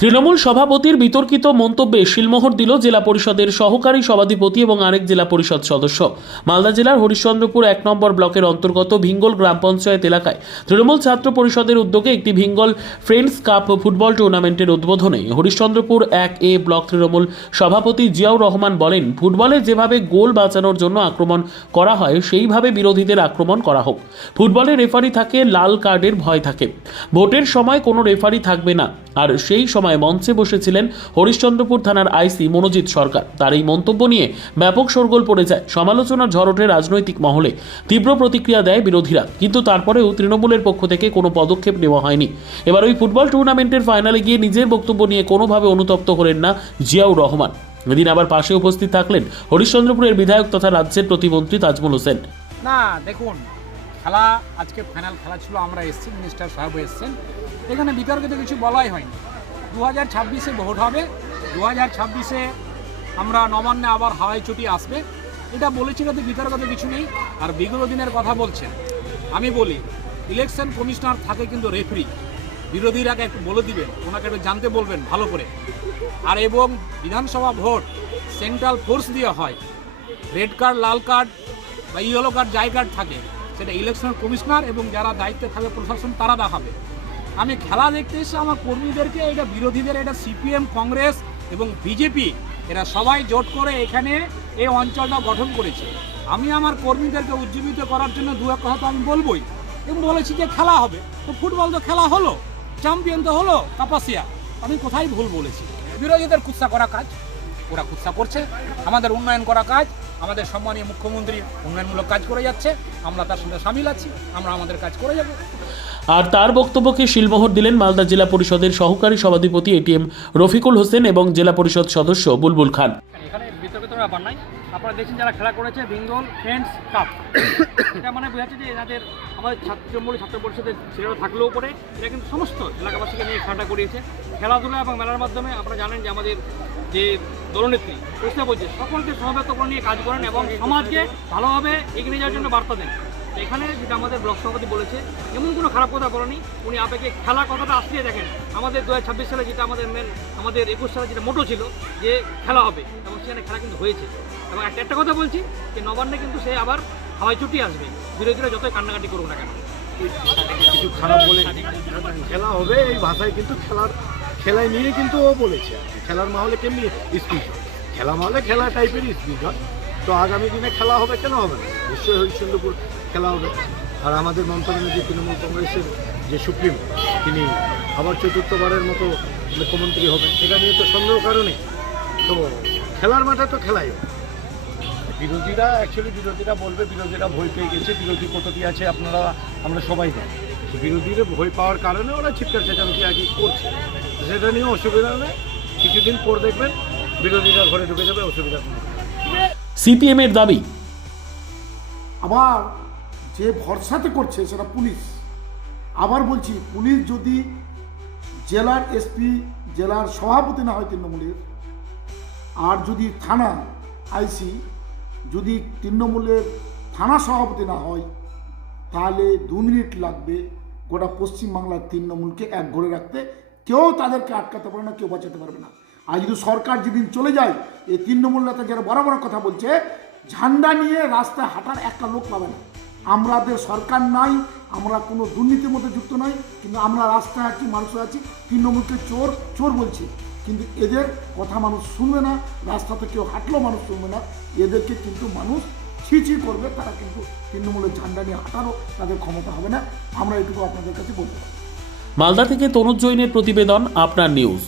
তৃণমূল সভাপতির বিতর্কিত মন্তব্যে শিলমোহর দিল জেলা পরিষদের সহকারী সভাধিপতি এবং আরেক জেলা পরিষদ সদস্য। মালদা জেলার হরিশ্চন্দ্রপুর এক নম্বর ব্লকের অন্তর্গত ভিঙ্গল গ্রাম পঞ্চায়েত এলাকায় তৃণমূল ছাত্র পরিষদের উদ্যোগে একটি ভিঙ্গল ফ্রেন্ডস কাপ ফুটবল টুর্নামেন্টের উদ্বোধনে হরিশ্চন্দ্রপুর এক এ ব্লক তৃণমূল সভাপতি জিয়াউর রহমান বলেন, ফুটবলে যেভাবে গোল বাঁচানোর জন্য আক্রমণ করা হয়, সেইভাবে বিরোধীদের আক্রমণ করা হোক। ফুটবলে রেফারি থাকে, লাল কার্ডের ভয় থাকে। ভোটের সময় কোনো রেফারি থাকবে না। আর সেই সময় মঞ্চে বসেছিলেন হরিশ্চন্দ্রপুর থানার আইসি মনোজিৎ সরকার। তার এই মন্তব্য নিয়ে ব্যাপক শোরগোল পড়ে যায় সমালোচনার ঝড় রাজনৈতিক মহলে। তীব্র প্রতিক্রিয়া দেয় বিরোধীরা, কিন্তু তারপরেও তৃণমূলের পক্ষ থেকে কোনো পদক্ষেপ নেওয়া হয়নি। এবার ওই ফুটবল টুর্নামেন্টের ফাইনালে গিয়ে নিজের বক্তব্য নিয়ে কোনোভাবে অনুতপ্ত হলেন না জিয়াউর রহমান। এদিন আবার পাশে উপস্থিত থাকলেন হরিশ্চন্দ্রপুরের বিধায়ক তথা রাজ্যের প্রতিমন্ত্রী তাজমুল হোসেন। না, দেখুন, খেলা, আজকে ফাইনাল খেলা ছিল, আমরা এসেছি, মিনিস্টার সাহেব এসেছেন। এখানে বিতর্কিত কিছু বলাই হয়নি। দু হাজার ছাব্বিশে ভোট হবে। দু হাজার ছাব্বিশে আমরা নবান্নে আবার হাওয়াই চটি আসবে। এটা বলেছি তো বিতর্কিত কিছু নেই, আর বিগত দিনের কথা বলছেন। আমি বলি ইলেকশন কমিশনার থাকে কিন্তু রেফারি বিরোধীরাকে একটু বলে দিবেন, ওনাকে একটু জানতে বলবেন ভালো করে। আর এবং বিধানসভা ভোট সেন্ট্রাল ফোর্স দিয়ে হয়। রেড কার্ড লাল কার্ড বা ইয়েলো কার্ড যাই কার্ড থাকে, সেটা ইলেকশন কমিশনার এবং যারা দায়িত্বে থাকবে প্রশাসন, তারা দেখাবে। আমি খেলা দেখতে এসে আমার কর্মীদেরকে, এটা বিরোধীদের, এটা সিপিএম, কংগ্রেস এবং বিজেপি, এরা সবাই জোট করে এখানে এই অঞ্চলটা গঠন করেছে। আমি আমার কর্মীদেরকে উজ্জীবিত করার জন্য দু এক কথা তো আমি বলবই। এবং বলেছি যে খেলা হবে। তো ফুটবল তো খেলা হলো, চ্যাম্পিয়ন তো হলো কাপাসিয়া। আমি কোথায় ভুল বলেছি? বিরোধীদের কুৎসা করা কাজ, ওরা কুৎসা করছে। আমাদের উন্নয়ন করা কাজ আমাদের সম্মানীয় মুখ্যমন্ত্রী উন্নয়নমূলক কাজ করে যাচ্ছে আমরা তার সঙ্গে সামিল আছি আমরা আমাদের কাজ করে যাব। আর তার বক্তব্যকে শিলমোহর দিলেন মালদা জেলা পরিষদের সহকারী সভাধিপতি এটিএম রফিকুল হোসেন এবং জেলা পরিষদ সদস্য বুলবুল খান। এখানে বিতর্কিত ব্যাপার নাই। আপনারা দেখছেন যারা খেলা করেছে, বেঙ্গল ফ্রেন্ডস কাপ। এটা মানে বোঝাচ্ছে যে এনাদের আমাদের ছাত্রমূলী ছাত্র পরিষদের ছেলেরা থাকলেও পরে এটা কিন্তু সমস্ত এলাকাবাসীকে নিয়ে খেলাটা করিয়েছে। খেলাধুলা এবং মেলার মাধ্যমে আপনারা জানেন যে আমাদের যে দলনেত্রী কৃষ্ণা বলছে সকলকে সমবেত করে নিয়ে কাজ করেন এবং সমাজকে ভালোভাবে এগিয়ে যাওয়ার জন্য বার্তা দেন। এখানে যেটা আমাদের ব্লক সভাপতি বলেছে, এমন কোনো খারাপ কথা বলেনি। উনি আবেগে খেলা কথাটা আসলে দেখেন। আমাদের দু হাজার ছাব্বিশ সালে যেটা আমাদের মেন আমাদের একুশ সালে যেটা মোটো ছিল যে খেলা হবে, এবং সেখানে খেলা কিন্তু হয়েছে। এবং একটা একটা কথা বলছি যে নবান্নে কিন্তু সে আবার হাওয়াই চুটি আসবে। বিরোধীরা যতই কান্নাকাটি করুক না কেন। কিছু খারাপ বলে খেলা হবে, এই ভাষায় কিন্তু খেলার খেলায় নিয়ে কিন্তু ও বলেছে। খেলার মাহলে কেমনি স্পিচ খেলা মাহলে খেলা টাইপের স্পিচ হয়। তো আগামী দিনে খেলা হবে কেন হবে না? নিশ্চয়ই হরিশ্চন্দ্রপুর খেলা হবে। আর আমাদের মমতা ব্যানার্জি, তৃণমূল কংগ্রেসের যে সুপ্রিম, তিনি আবার চতুর্থবারের মতো মুখ্যমন্ত্রী হবেন। সেটা নিয়ে তো সন্দেহ কারণে তো খেলার মাঠে তো খেলাই বিরোধীরা অ্যাকচুয়ালি বিরোধীরা বলবে, বিরোধীরা ভয় পেয়ে গেছে। বিরোধী কতটি আছে আপনারা, আমরা সবাই তো বিরোধীরা ভয় পাওয়ার কারণে ওরা চিৎকার চেঁচামেচি কি করছে। সেটা নিয়ে অসুবিধা নেই। কিছুদিন পর দেখবেন বিরোধীরা ঘরে ঢুকে যাবে, অসুবিধা কোনো সিপিএম এর দাবি। আবার যে ভরসাতে করছে সেটা পুলিশ। আবার বলছি, পুলিশ যদি জেলার এসপি, জেলার সভাপতি না হয় তৃণমূলের, আর যদি থানা আইসি যদি তৃণমূলের থানা সভাপতি না হয়, তাহলে দু মিনিট লাগবে গোটা পশ্চিমবাংলার তৃণমূলকে এক ঘরে রাখতে। কেউ তাদেরকে আটকাতে পারে না, কেউ বাঁচাতে পারবে না। আর যদি সরকার যেদিন চলে যায়, এই তৃণমূল নেতা যারা বড় বড় কথা বলছে, ঝান্ডা নিয়ে রাস্তায় হাঁটার একটা লোক পাবে না। আমাদের সরকার নাই, আমরা কোনো দুর্নীতির মধ্যে যুক্ত নই, কিন্তু আমরা রাস্তায় আছি মানুষে আছি, তৃণমূলকে চোর চোর বলছি। কিন্তু এদের কথা মানুষ শুনবে না, রাস্তাতে কেউ হাঁটলেও মানুষ শুনবে না। এদেরকে কিন্তু মানুষ ছি ছি করবে, তারা কিন্তু তৃণমূলের ঝান্ডা নিয়ে হাঁটারও তাদের ক্ষমতা হবে না। আমরা এটুকু আপনাদের কাছে বলতে পারি। মালদা থেকে তনুজ জৈনের প্রতিবেদন, আপনার নিউজ।